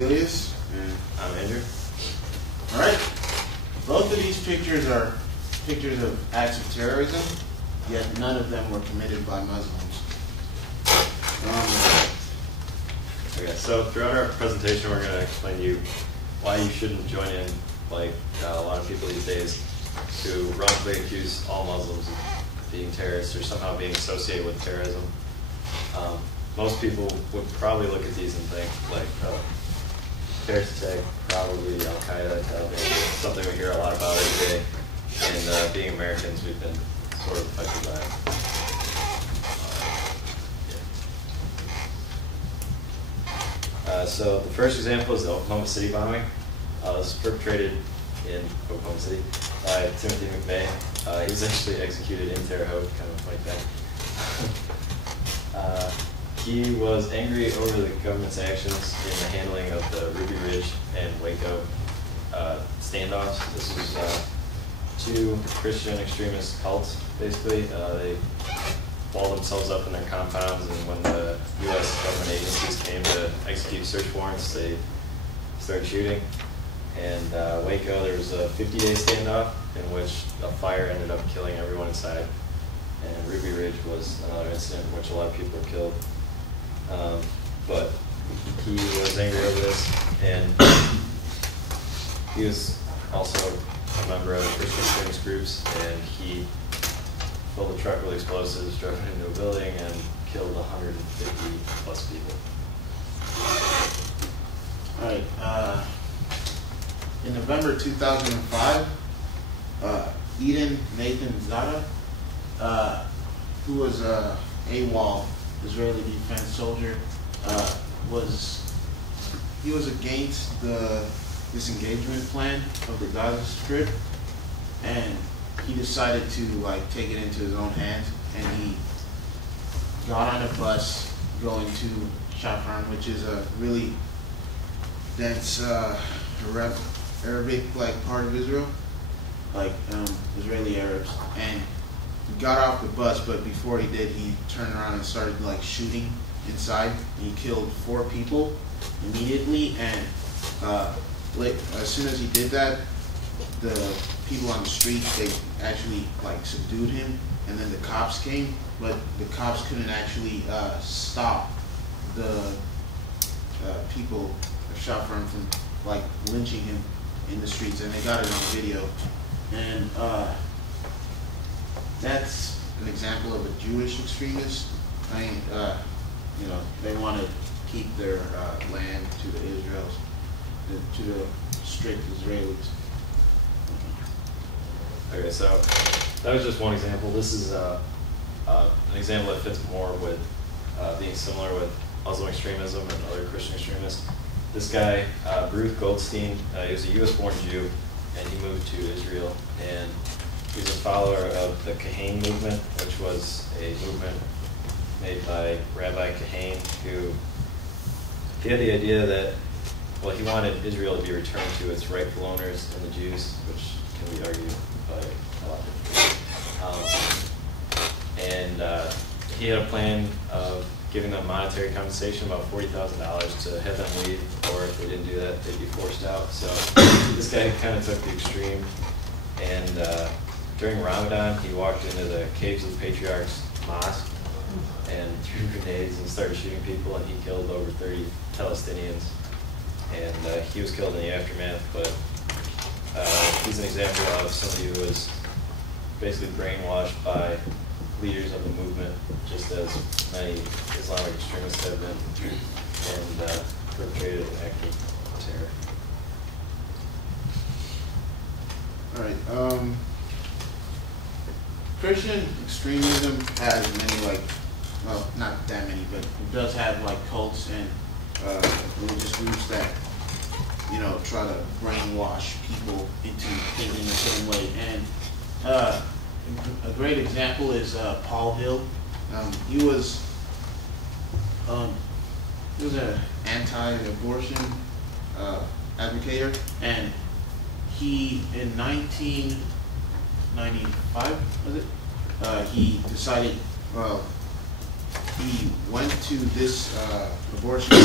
Elias. And I'm Andrew. All right. Both of these pictures are pictures of acts of terrorism, yet none of them were committed by Muslims. Okay, so throughout our presentation, we're going to explain to you why you shouldn't join in, like a lot of people these days, who wrongfully accuse all Muslims of being terrorists or somehow being associated with terrorism. Most people would probably look at these and think, like, terrorist attack, probably Al-Qaeda, Taliban, something we hear a lot about every day. And being Americans, we've been sort of affected by it. So the first example is the Oklahoma City bombing. It was perpetrated in Oklahoma City by Timothy McVeigh. He was actually executed in Terre Haute, kind of a funny thing. He was angry over the government's actions in the handling of the Ruby Ridge and Waco standoffs. This was two Christian extremist cults, basically. They walled themselves up in their compounds, and when the U.S. government agencies came to execute search warrants, they started shooting. And Waco, there was a 50-day standoff in which a fire ended up killing everyone inside. And Ruby Ridge was another incident in which a lot of people were killed. But he was angry over this, and he was also a member of Christian extremist groups, and he filled a truck with explosives, drove it into a building, and killed 150 plus people. All right. In November 2005, Eden Nathan Zada, who was a AWOL, Israeli defense soldier, was against the disengagement plan of the Gaza Strip, and he decided to take it into his own hands, and he got on a bus going to Shafran, which is a really dense Arabic part of Israel, Israeli Arabs, and he got off the bus, but before he did, he turned around and started shooting inside. He killed 4 people immediately, and as soon as he did that, the people on the street, they actually subdued him, and then the cops came, but the cops couldn't actually stop the people of Shafran from lynching him in the streets, and they got it on video. And that's an example of a Jewish extremist. They want to keep their land to the strict Israelis. Okay, so that was just one example. This is an example that fits more with being similar with Muslim extremism and other Christian extremists. This guy, Bruce Goldstein, he was a U.S.-born Jew, and he moved to Israel, and he's a follower of the Kahane movement, which was a movement made by Rabbi Kahane, who he had the idea that, he wanted Israel to be returned to its rightful owners and the Jews, which can be argued by a lot of people. And he had a plan of giving them monetary compensation, about $40,000, to have them leave, or if they didn't do that, they'd be forced out. So this guy kind of took the extreme, and during Ramadan, he walked into the Caves of the Patriarchs mosque and threw grenades and started shooting people, and he killed over 30 Palestinians. And he was killed in the aftermath, but he's an example of somebody who was basically brainwashed by leaders of the movement, just as many Islamic extremists have been, and perpetrated an act of terror. All right. Christian extremism has many, not that many, but it does have cults and religious groups that try to brainwash people into thinking a certain way. And a great example is Paul Hill. He was an anti-abortion advocator, and he, in 1995, was it? He decided, he went to this abortion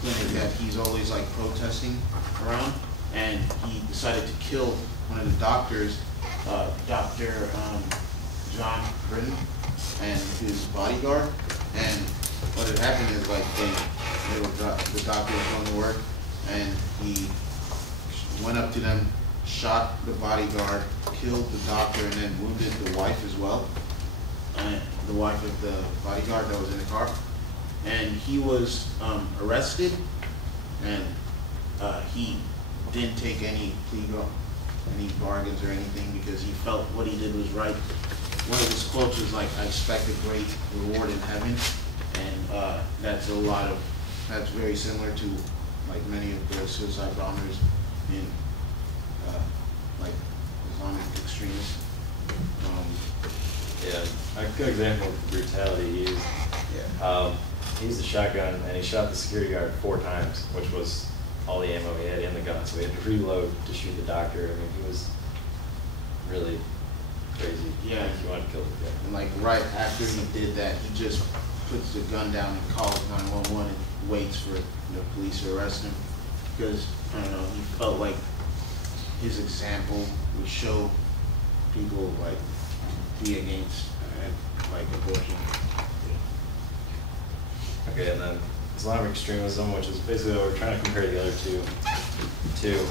clinic that he's always like protesting around, and he decided to kill one of the doctors, Dr. John Britton, and his bodyguard. And what had happened is like the doctor was going to work, and he went up to them, shot the bodyguard, killed the doctor, and then wounded the wife as well, and the wife of the bodyguard that was in the car. And he was arrested, and he didn't take any bargains or anything, because he felt what he did was right. One of his quotes was like, "I expect a great reward in heaven," and that's very similar to like many of the suicide bombers in like Islamic extremists. Yeah, a good example of brutality he used. Yeah. He used a shotgun and he shot the security guard 4 times, which was all the ammo he had in the gun. So he had to reload to shoot the doctor. I mean, he was really crazy. Yeah. He wanted to kill the guy. And like right after he did that, he just puts the gun down and calls 911 and waits for the police to arrest him, because I don't know, he felt like his example would show people like be against like abortion. Okay, and then Islamic extremism, which is basically what we're trying to compare the other two to.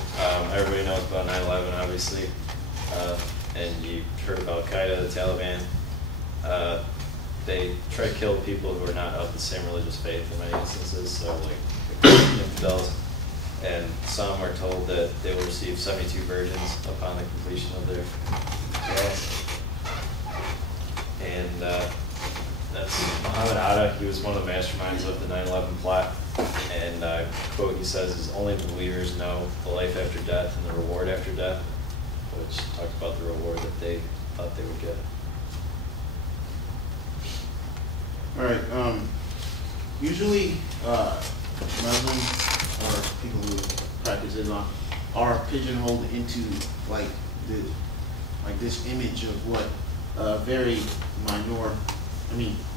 Everybody knows about 9/11, obviously, and you've heard about Al-Qaeda, the Taliban. They try to kill people who are not of the same religious faith in many instances, so like infidels. And some are told that they will receive 72 virgins upon the completion of their fast. And that's Muhammad Atta. He was one of the masterminds of the 9/11 plot. And quote he says is, "Only the believers know the life after death and the reward after death," which talked about the reward that they thought they would get. All right. Usually, Muslims or people who practice Islam are pigeonholed into like this image of what a very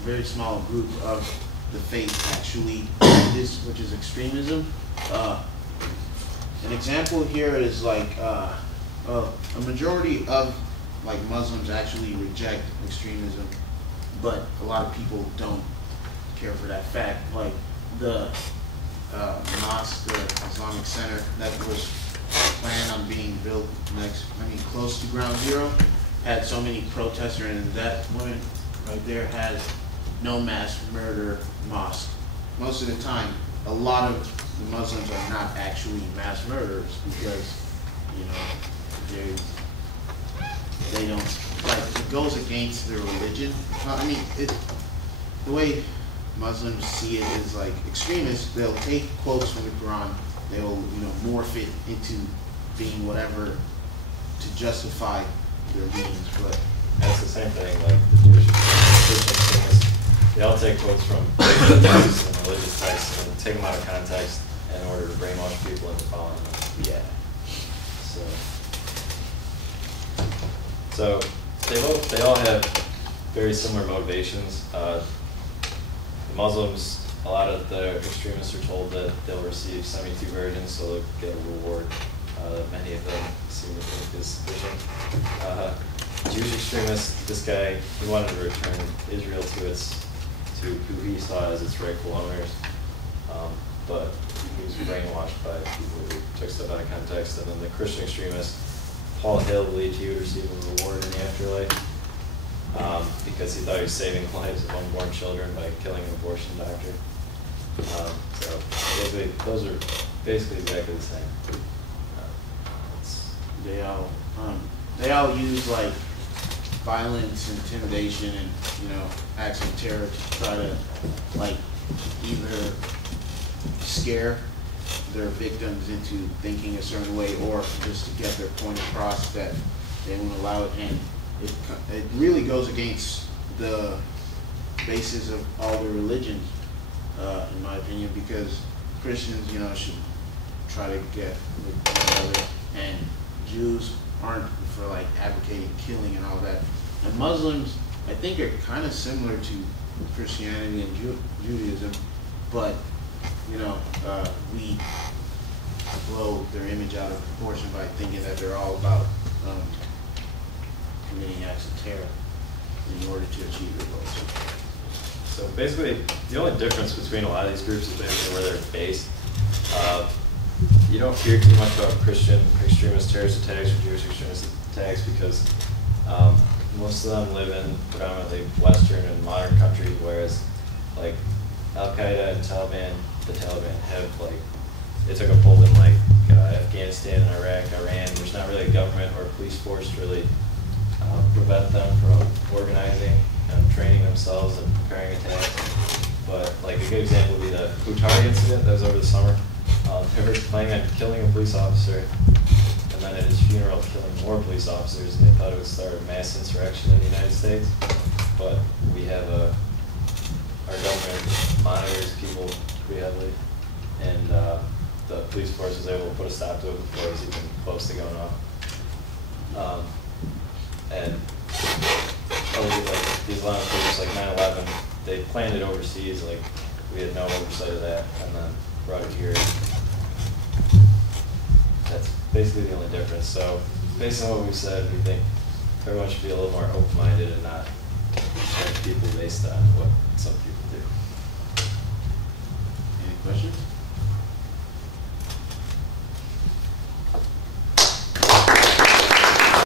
very small group of the faith actually is, which is extremism. An example here is like a majority of like Muslims actually reject extremism, but a lot of people don't care for that fact. Like the mosque, the Islamic Center that was planned on being built close to Ground Zero, had so many protesters, and that one right there has no mass murder mosque. Most of the time, a lot of the Muslims are not actually mass murderers, because they don't, like, it goes against their religion. The way Muslims see it is like extremists, they'll take quotes from the Quran, they'll morph it into being whatever to justify their means. But that's the same thing, like the Jewish extremists, they all take quotes from texts and religious texts and take them out of context in order to brainwash people into following them. yeah. So they all have very similar motivations. The Muslims, a lot of the extremists are told that they'll receive 72 virgins, so they'll get a reward. Many of them seem to think is sufficient. Jewish extremists, this guy, he wanted to return Israel to who he saw as its rightful owners, but he was brainwashed by people who took stuff out of context. And then the Christian extremist, Paul Hill, believed he would receive a reward in the afterlife because he thought he was saving the lives of unborn children by killing an abortion doctor. So basically, those are basically exactly the same. They all use like violence, intimidation, and acts of terror to try to like either scare their victims into thinking a certain way, or just to get their point across that they won't allow it. And it really goes against the basis of all the religions, in my opinion, because Christians, should try to get with one another, and Jews aren't for like advocating killing and all that. And Muslims, I think, are kind of similar to Christianity and Judaism, but we blow their image out of proportion by thinking that they're all about committing acts of terror in order to achieve their goals. So basically, the only difference between a lot of these groups is basically where they're based. You don't hear too much about Christian extremist terrorist attacks or Jewish extremist attacks because most of them live in predominantly Western and modern countries, whereas like Al-Qaeda and the Taliban have they took a hold in Afghanistan and Iraq, Iran. There's not really a government or police force to really prevent them from organizing and training themselves and preparing attacks. But a good example would be the Utari incident that was over the summer. They were planning on killing a police officer, and then at his funeral killing more police officers, and they thought it would start a mass insurrection in the United States. But we have our government monitors people pretty heavily, and the police force was able to put a stop to it before it was even close to going off. And these Islamic groups like 9/11, they planned it overseas, we had no oversight of that, and then brought it here. That's basically the only difference. So based on what we've said, we think everyone should be a little more open-minded and not judge people based on what some people do. Any questions?